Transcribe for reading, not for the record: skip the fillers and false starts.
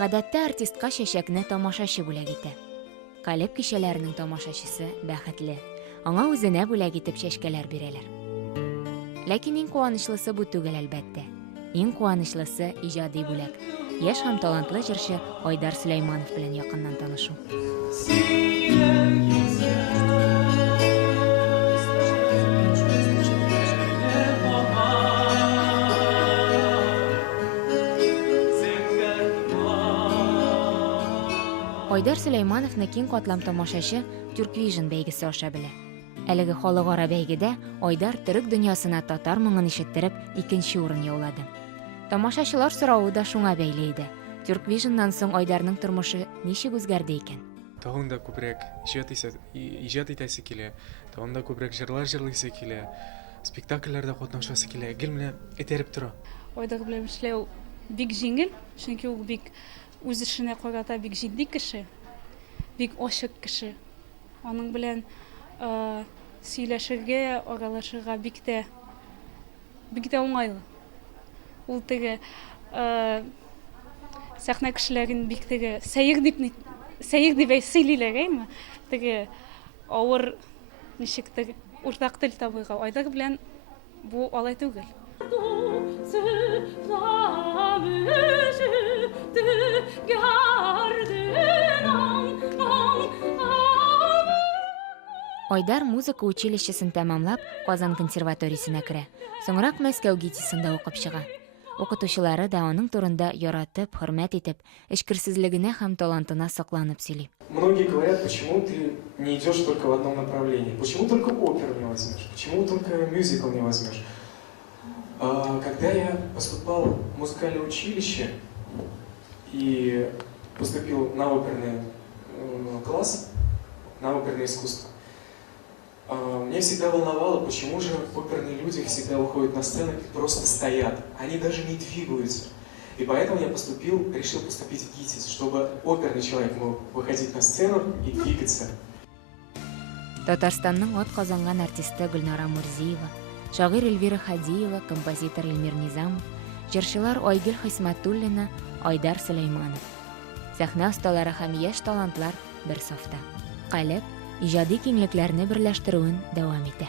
Гадәттә артистка чәчәкне тамашачы бүләк итә. Калеп кишәләренең тамашачысы бәхетле. Аңа үзенә бүләк итеп чәчкәләр бирәләр. Ләкин иң куанычлысы бу түгел әлбәттә. Иң куанычлысы иҗади бүләк. Яшь һәм талантлы җырчы Айдар Сөләйманов белән якыннан танышу. Айдар Сөләймановны киң катлам тамашачы Turkvision бәйгесе аша белә. Әлеге халыкара бәйгедә Айдар төрек дөньясына татар моңын ишеттереп, икенче урын яулады. Тамашачылар соравы да шуңа бәйле иде. Turkvisionнан соң Айдарның тормышы ничек үзгәрде икән? Тагын да күбрәк иҗат итәсе килә, тагын да күбрәк җырлар җырлыйсы килә, спектакльләрдә катнашасы килә, гел менә этәреп тора. Айдар белән эшләү бик җиңел, чөнки ул бик үз эшенә карата бик җитди кеше, бик ачык кеше. Аның белән сөйләшергә, аралашырга бик тә уңайлы. Ул теге сәхнә кешеләрен бик теге сәер дип сөйлиләр, әйме? Теге авыр ничектер уртак тел табырга. Айдар белән бу алай түгел. Айдар музыка училищесын тәмамлап, Казан консерваториясенә керә. Соңрак Мәскәү гитисында укып чыга. Укытучылары да аның турында яратып, хөрмәт итеп, эчкерсезлегенә һәм талантына сокланып сөйли. Многие говорят, почему ты не идешь только в одном направлении? Почему только оперу не возьмешь? Почему только мюзикл не возьмешь? Когда я поступал в музыкальное училище и поступил на оперный класс, на оперное искусство, меня всегда волновало, почему же оперные люди всегда выходят на сцену и просто стоят. Они даже не двигаются. И поэтому я решил поступить в ГИТИС, чтобы оперный человек мог выходить на сцену и двигаться. Татарстанның ат казанган артисты Гөлнара Мурзиева, шагыйрь Эльвира Хадиева, композитор Илмир Низамов, җырчылар Айгөл Хисмәтуллина, Айдар Сөләйманов. Сәхнә осталары һәм яшь талантлар бер сафта. Калеп иҗади киңлекләрне берләштерүен дәвам итә.